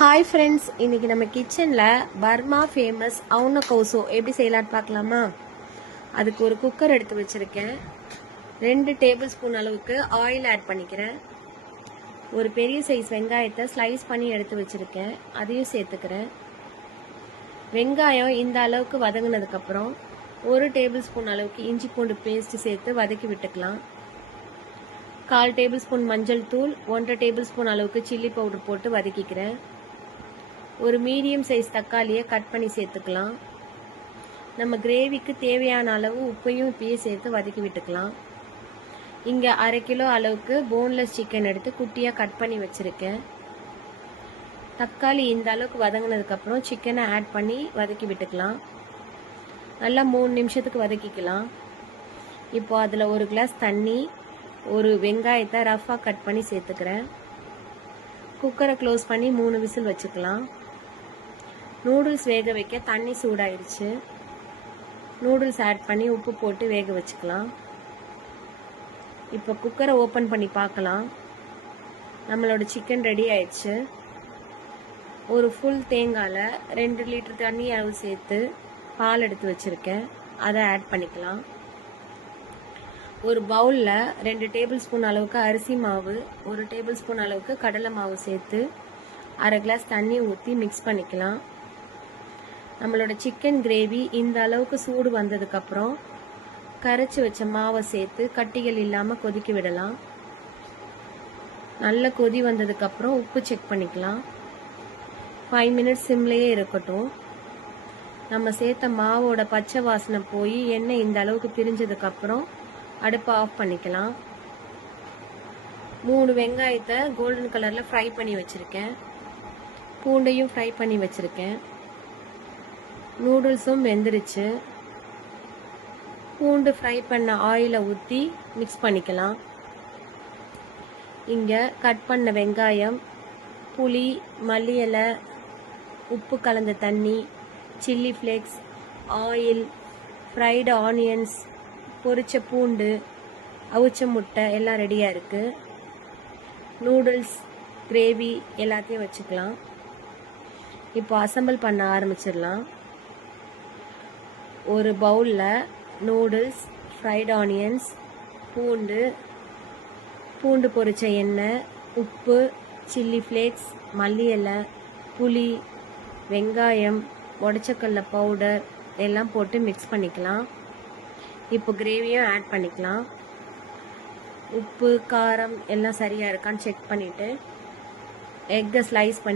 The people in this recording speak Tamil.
ஹாய் ஃப்ரெண்ட்ஸ், இன்றைக்கி நம்ம கிச்சனில் பர்மா ஃபேமஸ் அவுன கௌசோ எப்படி செய்யலான்னு பார்க்கலாமா? அதுக்கு ஒரு குக்கர் எடுத்து வச்சுருக்கேன். 2 டேபிள் ஸ்பூன் அளவுக்கு ஆயில் ஆட் பண்ணிக்கிறேன். ஒரு பெரிய சைஸ் வெங்காயத்தை ஸ்லைஸ் பண்ணி எடுத்து வச்சுருக்கேன், அதையும் சேர்த்துக்கிறேன். வெங்காயம் இந்த அளவுக்கு வதங்கினதுக்கப்புறம் 1 டேபிள் ஸ்பூன் அளவுக்கு இஞ்சி பூண்டு பேஸ்ட்டு சேர்த்து வதக்கி விட்டுக்கலாம். 1/4 டேபிள் ஸ்பூன் மஞ்சள் தூள், 1/2 டேபிள் ஸ்பூன் அளவுக்கு சில்லி பவுடர் போட்டு வதக்கிக்கிறேன். ஒரு மீடியம் சைஸ் தக்காளியை கட் பண்ணி சேர்த்துக்கலாம். நம்ம கிரேவிக்கு தேவையான அளவு உப்பையும் இப்பயே சேர்த்து வதக்கி விட்டுக்கலாம். இங்கே 1/2 கிலோ அளவுக்கு போன்லெஸ் சிக்கன் எடுத்து குட்டியாக கட் பண்ணி வச்சுருக்கேன். தக்காளி இந்த அளவுக்கு வதங்கினதுக்கப்புறம் சிக்கனை ஆட் பண்ணி வதக்கி விட்டுக்கலாம். நல்லா 3 நிமிஷத்துக்கு வதக்கிக்கலாம். இப்போ அதில் 1 கிளாஸ் தண்ணி, ஒரு வெங்காயத்தை ரஃப்பாக கட் பண்ணி சேர்த்துக்கிறேன். குக்கரை க்ளோஸ் பண்ணி 3 விசில் வச்சுக்கலாம். நூடுல்ஸ் வேக வைக்க தண்ணி சூடாயிருச்சு. நூடுல்ஸ் ஆட் பண்ணி உப்பு போட்டு வேக வச்சுக்கலாம். இப்போ குக்கரை ஓப்பன் பண்ணி பார்க்கலாம். நம்மளோட சிக்கன் ரெடி ஆயிடுச்சு. ஒரு ஃபுல் தேங்காயில் 2 லிட்டர் தண்ணி அளவு சேர்த்து பால் எடுத்து வச்சுருக்கேன், அதை ஆட் பண்ணிக்கலாம். ஒரு பவுலில் 2 டேபிள் ஸ்பூன் அளவுக்கு அரிசி மாவு, 1 டேபிள் ஸ்பூன் அளவுக்கு கடலை மாவு சேர்த்து 1/2 கிளாஸ் தண்ணி ஊற்றி மிக்ஸ் பண்ணிக்கலாம். நம்மளோட சிக்கன் கிரேவி இந்த அளவுக்கு சூடு வந்ததுக்கப்புறம் கரைச்சி வச்ச மாவை சேர்த்து கட்டிகள் இல்லாமல் கொதிக்க விடலாம். நல்ல கொதி வந்ததுக்கப்புறம் உப்பு செக் பண்ணிக்கலாம். 5 மினிட்ஸ் சிம்லேயே இருக்கட்டும். நம்ம சேர்த்த மாவோட பச்சை வாசனை போய் எண்ணெய் இந்த அளவுக்கு பிரிஞ்சதுக்கப்புறம் அடுப்பை ஆஃப் பண்ணிக்கலாம். 3 வெங்காயத்தை கோல்டன் கலரில் ஃப்ரை பண்ணி வச்சுருக்கேன். பூண்டையும் ஃப்ரை பண்ணி வச்சுருக்கேன். நூடுல்ஸும் வெந்துருச்சு. பூண்டு ஃப்ரை பண்ண ஆயிலை ஊற்றி மிக்ஸ் பண்ணிக்கலாம். இங்கே கட் பண்ண வெங்காயம், புளி, மல்லி இலை, உப்பு கலந்த தண்ணி, chilli flakes, oil, fried onions, பொரிச்ச பூண்டு, அவிச்ச முட்டை எல்லாம் ரெடியாக இருக்குது. நூடுல்ஸ், கிரேவி எல்லாத்தையும் வச்சுக்கலாம். இப்போ அசம்பிள் பண்ண ஆரம்பிச்சிடலாம். ஒரு பவுலில் நூடுல்ஸ், ஃப்ரைட் ஆனியன்ஸ், பூண்டு பொரிச்ச எண்ணெய், உப்பு, சில்லி ஃப்ளேக்ஸ், மல்லி இலை, புளி, வெங்காயம், உடச்சக்கடலை பவுடர் எல்லாம் போட்டு மிக்ஸ் பண்ணிக்கலாம். இப்போ கிரேவியும் ஆட் பண்ணிக்கலாம். உப்பு, காரம் எல்லாம் சரியாக இருக்கான்னு செக் பண்ணிவிட்டு எக்கை ஸ்லைஸ் பண்ணி